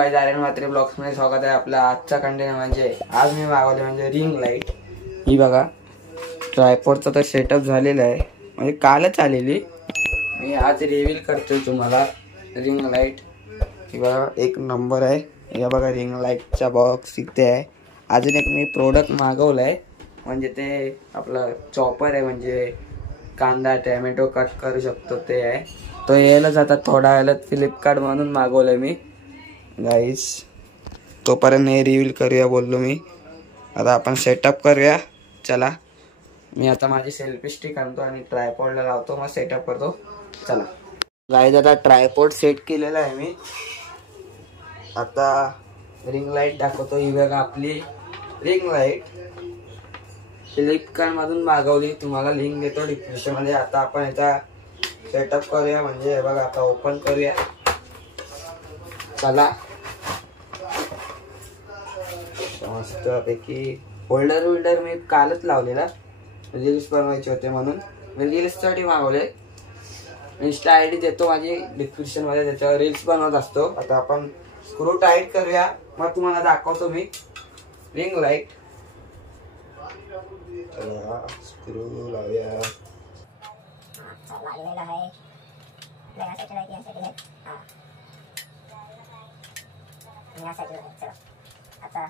Guys, Aryan Mhatre blogs मध्ये स्वागत आहे आपला। आजचा कंटेंट म्हणजे आज मी मागवले म्हणजे रिंग लाईट। ही बघा, ट्रायपॉडचा तर सेटअप झालेला आहे, म्हणजे कालच आलेली। मी आज रिव्हील करतोय तुम्हाला रिंग लाईट। ही बघा, एक नंबर आहे। या बघा, रिंग लाईटचा बॉक्स इथे आहे। अजून एक मी प्रोडक्ट मागवलाय, म्हणजे ते आपलं चॉपर आहे, म्हणजे कांदा टोमॅटो कट करू शकतो ते आहे। तो यायला जातात थोडा वेळात, फ्लिपकार्ट म्हणून मागवलंय मी गाईस। तोपर्यंत हे रिव्हील करूया बोललो मी। आता आपण सेटअप करूया, चला। मी आता माझी सेल्फी स्टिक आणतो आणि ट्रायपॉडला लावतो, मग सेटअप करतो, चला गाईस। आता ट्रायपॉड सेट केलेला आहे मी। आता रिंग लाईट दाखवतो। ही बघा आपली रिंग लाईट, फ्लिपकार्ट मधून मागवली। तुम्हाला लिंक देतो डिस्क्रिप्शन मध्ये। आता आपण याचा सेटअप करूया, म्हणजे बघा आता ओपन करूया, चला। मस्त पैकी होल्डर मी कालच लावलेला, रील्स बनवायचे होते म्हणून मी रील्ससाठी मागवले। इंस्टा आयडी देतो माझी डिस्क्रिप्शन मध्ये, त्याच्यावर रील्स बनवत असतो। आता आपण स्क्रू टाईट करूया, मग तुम्हाला दाखवतो मी रिंग लाईट। स्क्रू लावूया, लागलेला आहे। या साईडला चला आता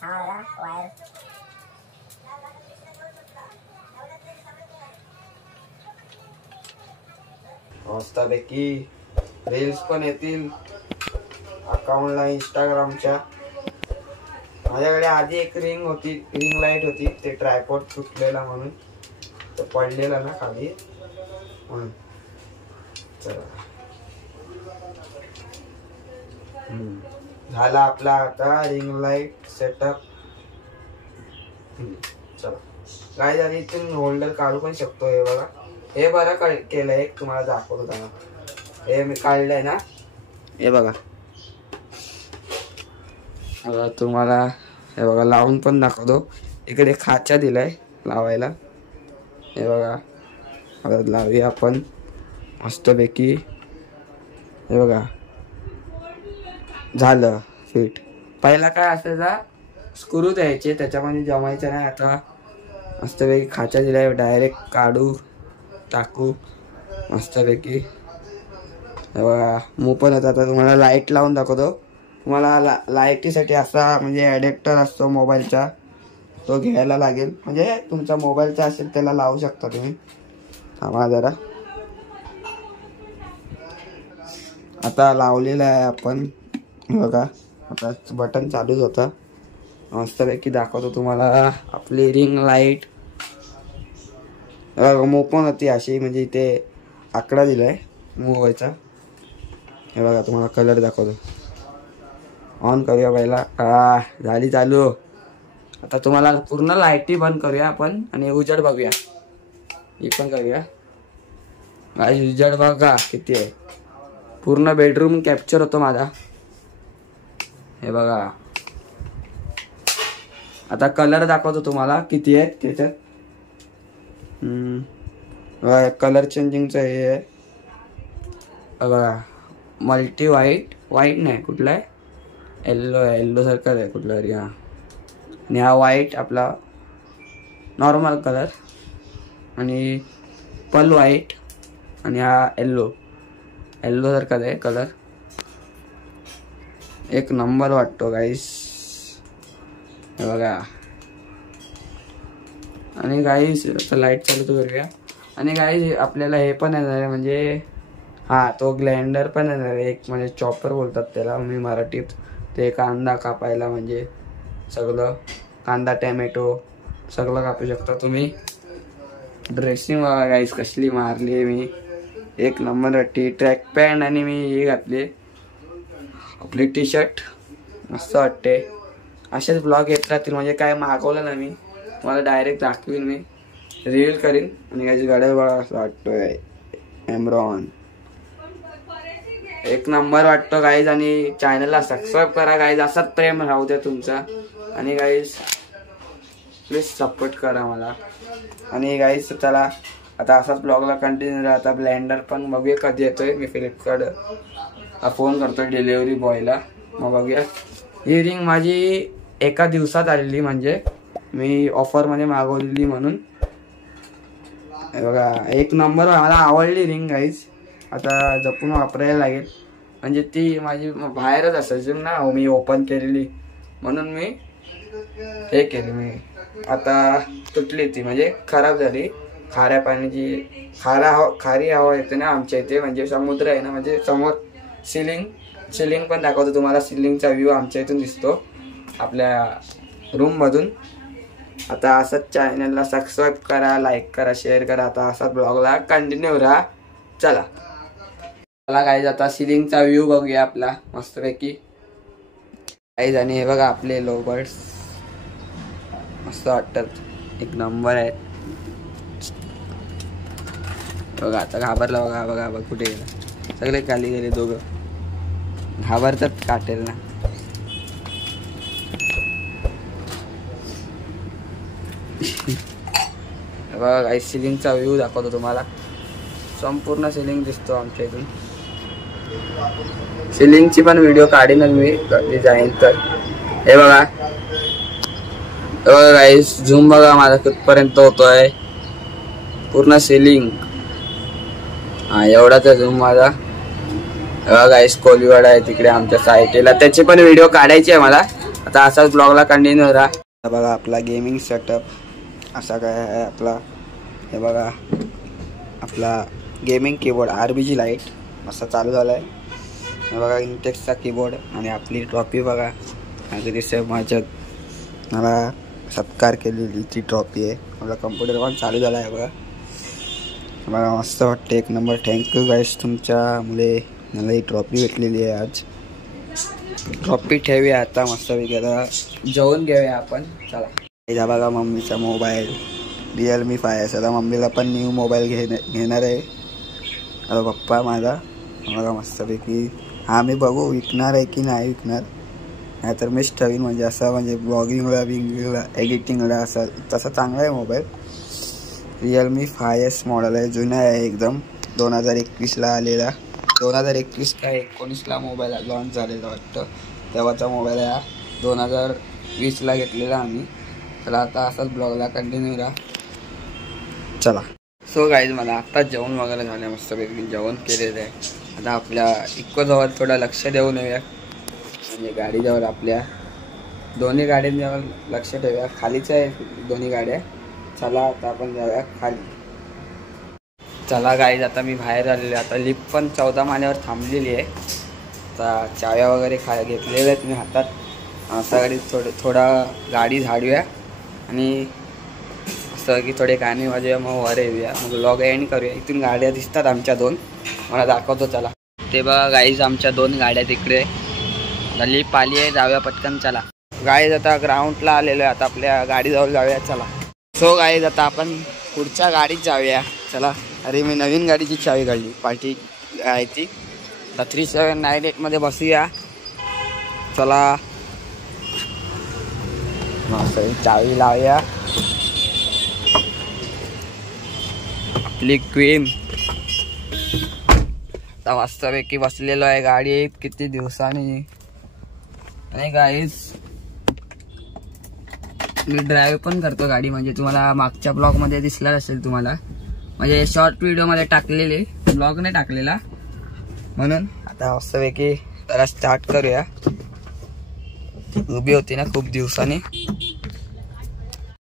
हा वायर मस्तपैकी रील्स पण येतील अकाउंटला इंस्टाग्रामच्या। माझ्याकडे आधी एक रिंग लाईट होती, ते ट्रायपॉड तुटलेला म्हणून, तो पडलेला ना खाली म्हणून। चला, झाला आपला आता रिंग लाईट सेटअप। चला काय झाली, इथून होल्डर काढू पण शकतो। हे बघा, हे बरं केलंय, एक तुम्हाला दाखवतो त्यांना। हे मी काढलंय ना, हे बघा तुम्हाला। हे बघा, लावून पण दाखवतो। इकडे खाचा दिलाय लावायला, हे बघा। आता लावूया आपण मस्तपैकी। हे बघा, झालं फिट। पहिला काय असायचा, स्क्रू द्यायचे त्याच्यामध्ये जमायचं नाही। आता मस्तपैकी खाचा दिलाय, डायरेक्ट काढू टाकू मस्तपैकी। हे बघा, मू पण आता तुम्हाला लाईट लावून दाखवतो। तुम्हाला लाईटीसाठी असा म्हणजे अडॅप्टर असतो मोबाईलचा, तो घ्यायला लागेल। म्हणजे तुमचा मोबाईलचा असेल त्याला लावू शकता तुम्ही। थांबा जरा, आता लावलेला आहे आपण। बघा, आता बटन चालूच होता। मस्तपैकी दाखवतो तुम्हाला आपली रिंग लाईट। मूव पण होती अशी, म्हणजे इथे आकडा दिलाय मूव व्हायचा। हे बघा, तुम्हाला कलर दाखवतो। ऑन करूया पहिला, झाली चालू। आता तुम्हाला पूर्ण लाईटी बंद करूया आपण आणि उजेड बघूया। ही पण करूया, उजेड बघा किती आहे, पूर्ण बेडरूम कॅप्चर होतो माझा। हे बघा, आता कलर दाखवतो तुम्हाला किती आहेत त्याच्यात। कलर चेंजिंगचं हे आहे बघा, मल्टी व्हाईट नाही, कुठला आहे, येल्लो सारखा आहे कुठला तरी। हा, आणि हा व्हाईट आपला नॉर्मल कलर, आणि पल व्हाईट, आणि हा येल्लो सारखाच आहे कलर। एक नंबर वाटतो गाईस, हे बघा। आणि गाईस आता लाईट चालू करूया। आणि गाईस आपल्याला हे पण येणार आहे, म्हणजे तो ग्लाइंडर पण येणार आहे, एक म्हणजे चॉपर बोलतात त्याला मी मराठीत। ते कांदा कापायला, म्हणजे सगळं कांदा टोमॅटो सगळं कापू शकता तुम्ही। ड्रेसिंग बघा गाईस कसली मारली आहे मी, एक नंबर वाटते। ट्रॅक पॅन्ट आणि मी हे घातले आपली टी शर्ट, मस्त वाटते। असेच ब्लॉग येत राहतील, म्हणजे काय मागवलं ना मी तुम्हाला डायरेक्ट दाखवीन, मी रिव्हील करीन। आणि याची गाड्या बघा असं वाटतोय एमरॉन, एक नंबर वाटतो गाईज। आणि चॅनलला सबस्क्राईब करा गाईज, असाच प्रेम राहू द्या तुमचा। आणि गाईज प्लीज सपोर्ट करा मला। आणि गाईज चला आता असाच ब्लॉगला कंटिन्यू राहा. आता ब्लेंडर पण बघूया कधी येतोय. मी फ्लिपकार्ट फोन करतोय डिलिव्हरी बॉयला, मग बघूया. ही रिंग माझी एका दिवसात आलेली, म्हणजे मी ऑफरमध्ये मागवलेली म्हणून. हे बघा एक नंबर, मला आवडली रिंग गाईज. आता जपून वापरायला लागेल, म्हणजे ती माझी बाहेरच असायची ना, मी ओपन केलेली म्हणून मी हे केली. मी आता तुटली ती, म्हणजे खराब झाली. खाऱ्या पाण्याची खारी हवा येते ना आमच्या इथे, म्हणजे समुद्र आहे ना, म्हणजे समोर सिलिंग पण दाखवतो तुम्हाला. सिलिंगचा व्ह्यू आमच्या इथून दिसतो आपल्या रूममधून. आता असंच चॅनलला सबस्क्राईब करा, लाईक करा, शेअर करा. आता असाच ब्लॉगला कंटिन्यू राहा. चला गाईज आता सिलिंगचा व्ह्यू बघूया आपला मस्तपैकी गाईज. आणि हे बघा आपले लोबर्ड्स मस्त वाटतात, एक नंबर आहे बघा. आता घाबरला बघा, बघा बघ कुठे गेला. सगळे खाली गेले, दोघं घाबरतात काटेल ना. बघा गाईज सिलिंगचा व्ह्यू दाखवतो तुम्हाला. संपूर्ण सिलिंग दिसतो आमच्या इथून. सिलिंगची पण व्हिडिओ काढीनच मी कधी जाईन तर. हे बघा गाईस झूम बघा माझा कुठपर्यंत होतोय, पूर्ण सिलिंग. हा एवढाच झूम माझा. गाईस कोलीवाडा आहे तिकडे आमच्या साईटला, त्याची पण व्हिडिओ काढायची आहे मला. आता असाच ब्लॉगला कंटिन्यू राहा. बघा आपला गेमिंग सेटअप असा काय आहे आपला. हे बघा आपला गेमिंग कीबोर्ड RBG लाईट असा चालू झाला आहे. हे बघा इंटेक्सचा कीबोर्ड. आणि आपली ट्रॉफी बघा, अगदी माझ्यात मला सत्कार केलेली ती ट्रॉफी आहे. आपला कम्प्युटर पण चालू झाला आहे बघा. मला मस्त वाटते, एक नंबर. थँक्यू गाईस, तुमच्यामुळे मला ही ट्रॉफी भेटलेली आहे आज. ट्रॉफी ठेवूया आता मस्तपैकी. आता जेवण घेऊया आपण, चला. हे बघा मम्मीचा मोबाईल Realme 5S. आता मम्मीला पण न्यू मोबाईल घेणार आहे. आता पप्पा माझा बघा मस्तपैकी. हा मी बघू विकणार आहे की नाही विकणार, नाहीतर मीच ठेवीन. म्हणजे असं म्हणजे ब्लॉगिंगला एडिटिंगला असं तसा चांगला आहे मोबाईल. Realme 5S मॉडेल आहे, जुना आहे एकदम. 2021ला आलेला. 2021 का 19ला मोबाईल लॉन्च झालेला वाटतं, तेव्हाचा मोबाईल आहे. 2020ला घेतलेला आम्ही. चला आता असाच ब्लॉगला कंटिन्यू राहा, चला. सो गाईज मला आत्ताच जेवण वगैरे झालं, मस्तपैकी जेवण केलेलं आहे. आता आपल्या इकोजवळ थोडं लक्ष देऊन येऊया, म्हणजे गाडीजवळ आपल्या दोन्ही गाड्यांजवळ लक्ष ठेवूया. खालीच आहे दोन्ही गाड्या. चला आता आपण जाऊया खाली. चला गाईज आता मी बाहेर आलेलो आहे. आता लिफ्ट पण 14 माळ्यावर थांबलेली आहे. आता चाव्या वगैरे घेतलेल्या आहेत मी हातात. सगळी थोडा गाडी झाडूया आणि असं की थोडे गाणे वाजूया, मग वर येऊया, मग व्लॉग एंड करूया. इथून गाड्या दिसतात आमच्या दोन, मला दाखवतो चला. ते बघा गाईज आमच्या दोन गाड्या तिकडे. लिफ्ट आली आहे, जाऊया पटकन चला. गाईज आता ग्राउंडला आलेलो आहे. आता आपल्या गाडीजवळ जाऊया चला. सो गाईज आता आपण पुढच्या गाडीत जाऊया चला. अरे मी नवीन गाडीची चावी काढली, पार्टी आहे ती. आता 3798 मध्ये बसूया चला. मस्त चावी लावूया. आपली क्वीन आता मस्तपैकी बसलेलो आहे गाडीत किती दिवसांनी. आणि गाईज मी ड्राईव्ह पण करतो गाडी, म्हणजे तुम्हाला मागच्या ब्लॉग मध्ये दिसला असेल तुम्हाला, म्हणजे शॉर्ट व्हिडिओ मध्ये टाकलेले, ब्लॉग नाही टाकलेला म्हणून. आता मस्तपैकी जरा स्टार्ट करूया. उभी होती ना खूप दिवसांनी.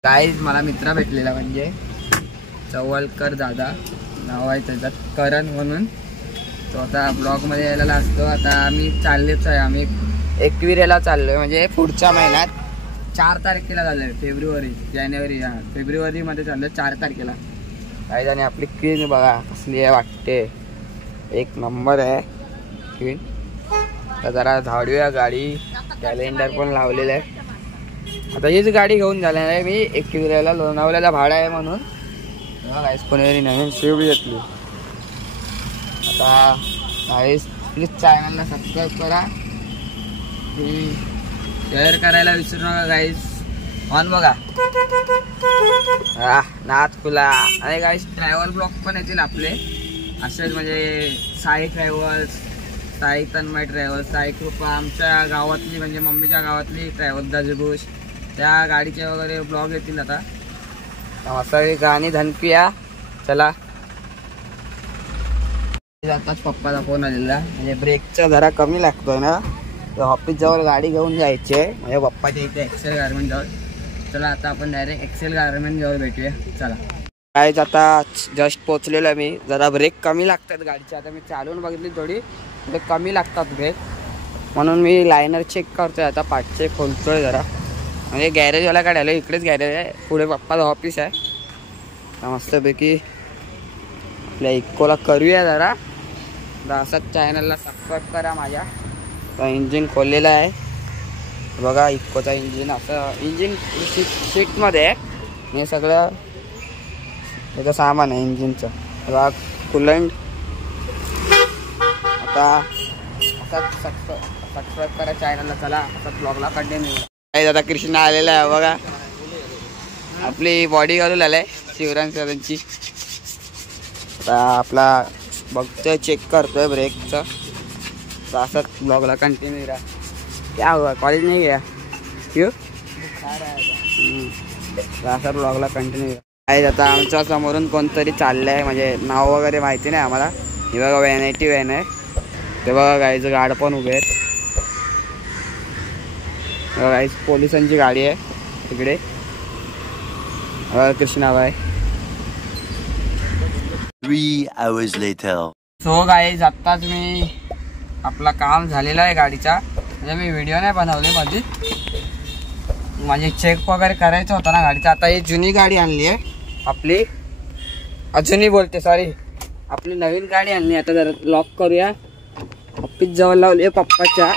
गाईज मला मित्र भेटलेला, म्हणजे चवलकर दादा नाव आहे त्याच्यात, करण म्हणून. तो आता ब्लॉग मध्ये यायला असतो. आता आम्ही चाललेच आहे, आम्ही एकविरेला चाललोय, म्हणजे पुढच्या महिन्यात 4 तारखेला चाललोय. फेब्रुवारी मध्ये चाललोय 4 तारखेला. काही आणि आपली क्वीन बघा कसली आहे वाटते, एक नंबर आहे क्वीन. तर जरा झाडूया गाडी. कॅलेंडर पण लावलेलं आहे. आता हीच गाडी घेऊन जाणार आहे मी एकविरेला. लोणावळ्याला भाडा आहे म्हणून कोणी नवीन स्विफ्ट घेतली. आता गाईस प्लीज चॅनलला सबस्क्राईब करा, शेअर करायला विसरू नका गाईस. ऑन बघा. नाथकुला आणि काही ट्रॅव्हल ब्लॉग पण येतील आपले असेच, म्हणजे साई ट्रॅव्हल्स, साई तन्मय ट्रॅव्हल्स, साई कृपा, आमच्या गावातली म्हणजे मम्मीच्या गावातली ट्रॅव्हल दाजूबुश, त्या गाडीचे वगैरे ब्लॉग येतील आता. सगळी गाणी धनपिया. चला आताच पप्पाचा फोन आलेला, म्हणजे ब्रेकचा जरा कमी लागतोय ना, ऑफिस जवळ गाडी घेऊन जायची आहे म्हणजे पप्पाच्या इथे एक्सेल गारमेंट जवळ. चला आता आपण डायरेक्ट एक्सेल गारमेंट जवळ भेटूया. चला काय आता जस्ट पोचलेलो आहे मी. जरा ब्रेक कमी लागतात गाडीचे. आता मी चालवून बघितली थोडी ब्रेक कमी लागतात ब्रेक, म्हणून मी लायनर चेक करतोय आता. पाठचे खोलतोय जरा, म्हणजे गॅरेजवाला काय आलं, इकडेच गॅरेज आहे, पुढे पप्पाचं ऑफिस आहे. मस्तपैकी आपल्या इकोला करूया जरा. असंच चॅनलला सबस्क्राईब करा माझ्या. इंजिन खोललेलं आहे बघा, इकोचा इंजिन. असं इंजिन शीटमध्ये आहे. हे सगळं त्याचं सामान आहे इंजिनचं बघा. कुलंट. आता असाच सबस्क्राईब करा चॅनलला. चला असाच ब्लॉगला कंटिन्यू. आता कृष्णा आलेला आहे बघा, आपली बॉडी घालून आलाय शिवराज सरांची. आता आपला बघतोय, चेक करतोय ब्रेकचं. असाच ब्लॉगला कंटिन्यू राहा. क्या हुआ, कॉलेज नाही गया क्यों? असा ब्लॉगला कंटिन्यू आहे. आता आमच्या समोरून कोणतरी चाललंय, म्हणजे नाव वगैरे माहिती नाही आम्हाला. हे बघा व्हॅनिटी व्हॅन आहे ते बघा. गाडीचं गाड पण उभे आहेत गाईज. पोलिसांची गाडी आहे तिकडे. Krishnabai. 3 hours later. So guys आत्ताच मी आपला काम झालेला आहे गाडीचा. म्हणजे मी व्हिडिओ नाही बनवले मध्ये, म्हणजे चेक वगैरे करायचं होतं ना गाडीचा. आता ही जुनी गाडी आणली आहे आपली, अजूनही बोलते सॉरी, आपली नवीन गाडी आणली. आता जरा लॉक करूया. ऑफिस जवळ लावली पप्पाच्या,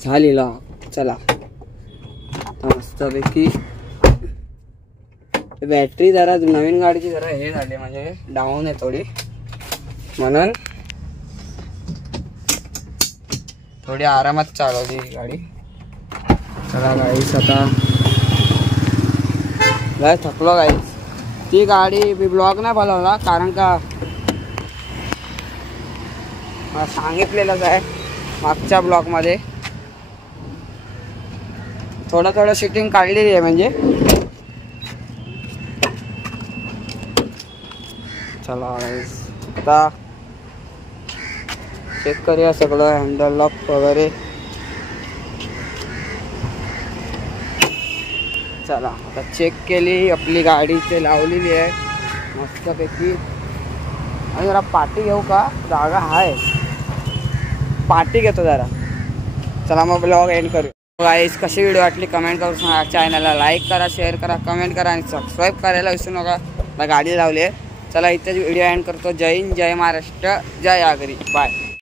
झाली लॉक. चला मस्तपैकी. बॅटरी जरा नवीन गाडीची जरा हे झाली, म्हणजे डाऊन आहे थोडी, म्हणून थोडी आरामात चालवली गाडी. चला गाईस आता लय थकलो गाईस. ती गाडी मी ब्लॉग नाही बनवला, कारण का मला सांगितलेलंच आहे मागच्या ब्लॉगमध्ये. थोडं शूटिंग काढलेली आहे म्हणजे. चला आता चेक करूया सगळं, हँडल लॉक वगैरे. चला आता चेक केली आपली गाडी, ते लावलेली आहे मस्तपैकी. आणि जरा पार्टी घेऊ का, जागा आहे, पार्टी घेतो जरा. चला मग ब्लॉग एंड करू. गाईस कशी व्हिडिओ वाटली कमेंट करून सांगा. चॅनलला लाईक करा, शेअर करा, कमेंट करा आणि सबस्क्राईब करायला विसरू नका. गाडी लावली आहे. चला इथेच व्हिडिओ एंड करतो. जय हिंद, जय महाराष्ट्र, जय आगरी. बाय.